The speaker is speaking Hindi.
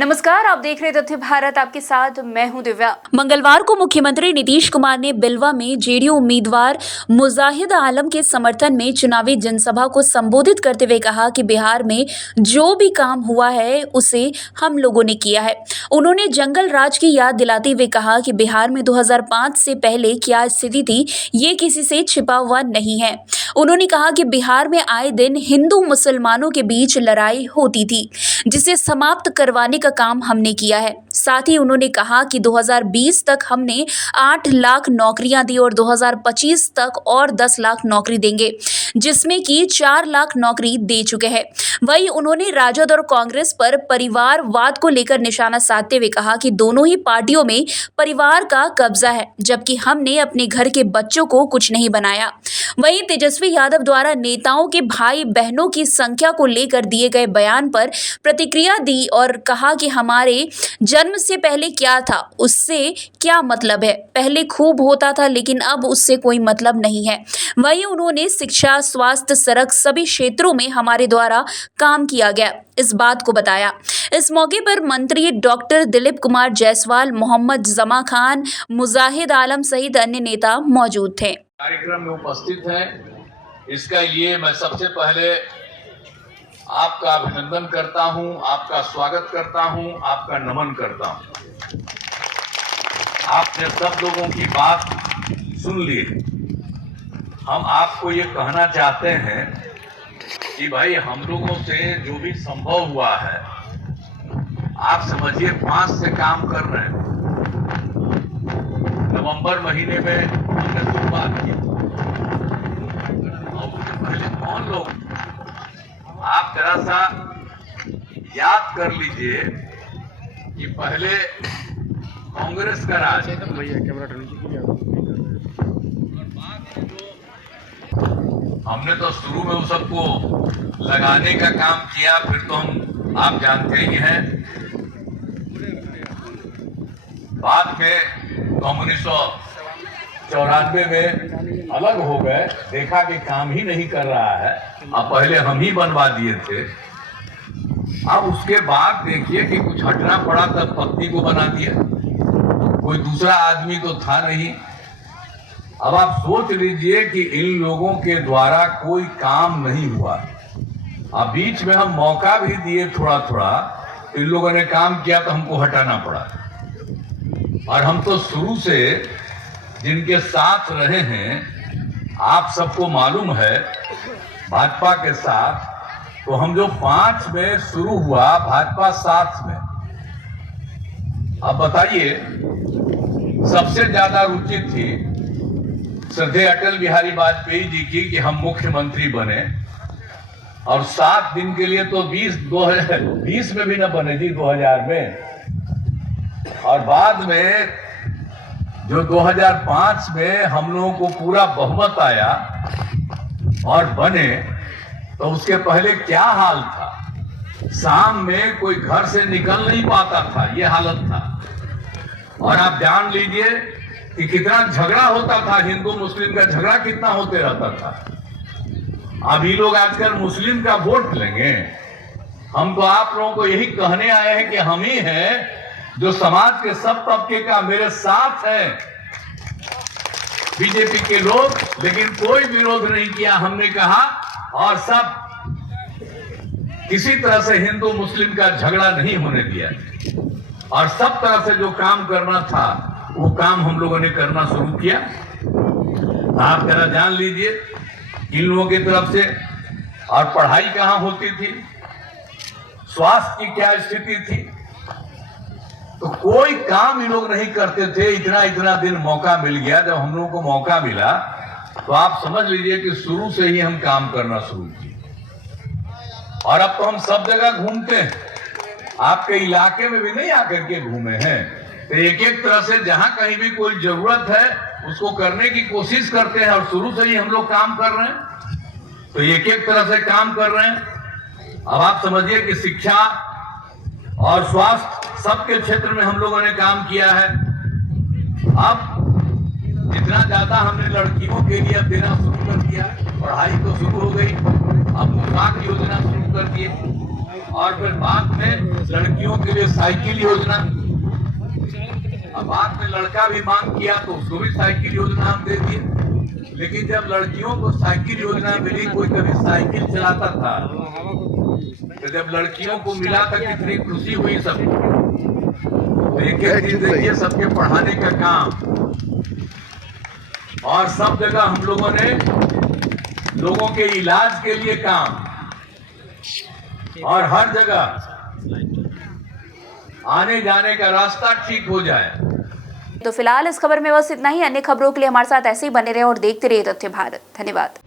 नमस्कार, आप देख रहे तथ्य भारत, आपके साथ मैं हूं दिव्या। मंगलवार को मुख्यमंत्री नीतीश कुमार ने बिलवा में जेडीयू उम्मीदवार मुजाहिद आलम के समर्थन में चुनावी जनसभा को संबोधित करते हुए कहा कि बिहार में जो भी काम हुआ है उसे हम लोगों ने किया है। उन्होंने जंगल राज की याद दिलाते हुए कहा कि बिहार में 2005 से पहले क्या स्थिति थी, ये किसी से छिपा हुआ नहीं है। उन्होंने कहा कि बिहार में आए दिन हिंदू मुसलमानों के बीच लड़ाई होती थी, जिसे समाप्त करवाने का काम हमने किया है। साथ ही उन्होंने कहा कि 2020 तक हमने 8 लाख नौकरियां दी और 2025 तक और 10 लाख नौकरी देंगे, जिसमें कि 4 लाख नौकरी दे चुके हैं। वहीं उन्होंने राजद और कांग्रेस पर परिवारवाद को लेकर निशाना साधते हुए कहा कि दोनों ही पार्टियों में परिवार का कब्जा है, जबकि हमने अपने घर के बच्चों को कुछ नहीं बनाया। वहीं तेजस्वी यादव द्वारा नेताओं के भाई बहनों की संख्या को लेकर दिए गए बयान पर प्रतिक्रिया दी और कहा कि हमारे जन्म से पहले क्या था, उससे क्या मतलब है। पहले खूब होता था, लेकिन अब उससे कोई मतलब नहीं है। वहीं उन्होंने शिक्षा, स्वास्थ्य, सड़क सभी क्षेत्रों में हमारे द्वारा काम किया गया, इस बात को बताया। इस मौके पर मंत्री डॉक्टर दिलीप कुमार जायसवाल, मोहम्मद जमा खान, मुजाहिद आलम सहित अन्य नेता मौजूद थे। कार्यक्रम में उपस्थित हैं, इसके लिए मैं सबसे पहले आपका अभिनंदन करता हूं, आपका स्वागत करता हूं, आपका नमन करता हूं। आपने सब लोगों की बात सुन ली। हम आपको ये कहना चाहते हैं कि भाई हम लोगों से जो भी संभव हुआ है, आप समझिए 5 से काम कर रहे हैं। नवंबर महीने में हमने शुरुआत की और उससे पहले कौन लोग, आप जरा सा याद कर लीजिए कि पहले कांग्रेस का राज, हमने तो शुरू में उस सबको लगाने का काम किया, फिर तो हम आप जानते ही हैं। बाद में 1994 में अलग हो गए, देखा कि काम ही नहीं कर रहा है, अब पहले हम ही बनवा दिए थे। अब उसके बाद देखिए कि कुछ हटना पड़ा, तब पत्नी को बना दिया, कोई दूसरा आदमी तो था नहीं। अब आप सोच लीजिए कि इन लोगों के द्वारा कोई काम नहीं हुआ। अब बीच में हम मौका भी दिए थोड़ा थोड़ा, इन लोगों ने काम किया तो हमको हटाना पड़ा। और हम तो शुरू से जिनके साथ रहे हैं, आप सबको मालूम है, भाजपा के साथ, तो हम जो 5 में शुरू हुआ, भाजपा 7 में। अब बताइए, सबसे ज्यादा रुचि थी श्रद्धेय अटल बिहारी वाजपेयी जी की कि हम मुख्यमंत्री बने, और 7 दिन के लिए तो 2020 में भी न बने जी, 2000 में। और बाद में जो 2005 में हम लोगों को पूरा बहुमत आया और बने, तो उसके पहले क्या हाल था? शाम में कोई घर से निकल नहीं पाता था, ये हालत था। और आप जान लीजिए कि कितना झगड़ा होता था, हिंदू मुस्लिम का झगड़ा कितना होते रहता था। अभी लोग आजकल मुस्लिम का वोट लेंगे। हम तो आप लोगों को यही कहने आए हैं कि हम ही हैं जो समाज के सब तबके का मेरे साथ है। बीजेपी के लोग, लेकिन कोई विरोध नहीं किया, हमने कहा, और सब किसी तरह से हिंदू मुस्लिम का झगड़ा नहीं होने दिया, और सब तरह से जो काम करना था वो काम हम लोगों ने करना शुरू किया। आप जरा जान लीजिए इन लोगों की तरफ से। और पढ़ाई कहाँ होती थी, स्वास्थ्य की क्या स्थिति थी, तो कोई काम इन लोग नहीं करते थे। इतना दिन मौका मिल गया, जब हम लोगों को मौका मिला तो आप समझ लीजिए कि शुरू से ही हम काम करना शुरू किए। और अब तो हम सब जगह घूमते हैं, आपके इलाके में भी नहीं आकर के घूमे हैं, तो एक तरह से जहां कहीं भी कोई जरूरत है उसको करने की कोशिश करते हैं, और शुरू से ही हम लोग काम कर रहे हैं, तो एक तरह से काम कर रहे हैं। अब आप समझिए कि शिक्षा और स्वास्थ्य सबके क्षेत्र में हम लोगों ने काम किया है। अब जितना ज्यादा हमने लड़कियों के लिए अब देना शुरू कर दिया, पढ़ाई तो शुरू हो गई, अब मुफ्त योजना शुरू कर दिए। और फिर बाद में लड़कियों के लिए साइकिल योजना, अब बाद में लड़का भी मांग किया तो उसको भी साइकिल योजना हम दे दिए। लेकिन जब लड़कियों को साइकिल योजना मिली, कोई कभी साइकिल चलाता था, तो जब लड़कियों को मिला था कितनी खुशी हुई सबको। तो एक एक चीज देखिए, सबके पढ़ाने का काम, और सब जगह हम लोगों ने लोगों के इलाज के लिए काम, और हर जगह आने जाने का रास्ता ठीक हो जाए। तो फिलहाल इस खबर में बस इतना ही। अन्य खबरों के लिए हमारे साथ ऐसे ही बने रहे और देखते रहिए तथ्य भारत। धन्यवाद।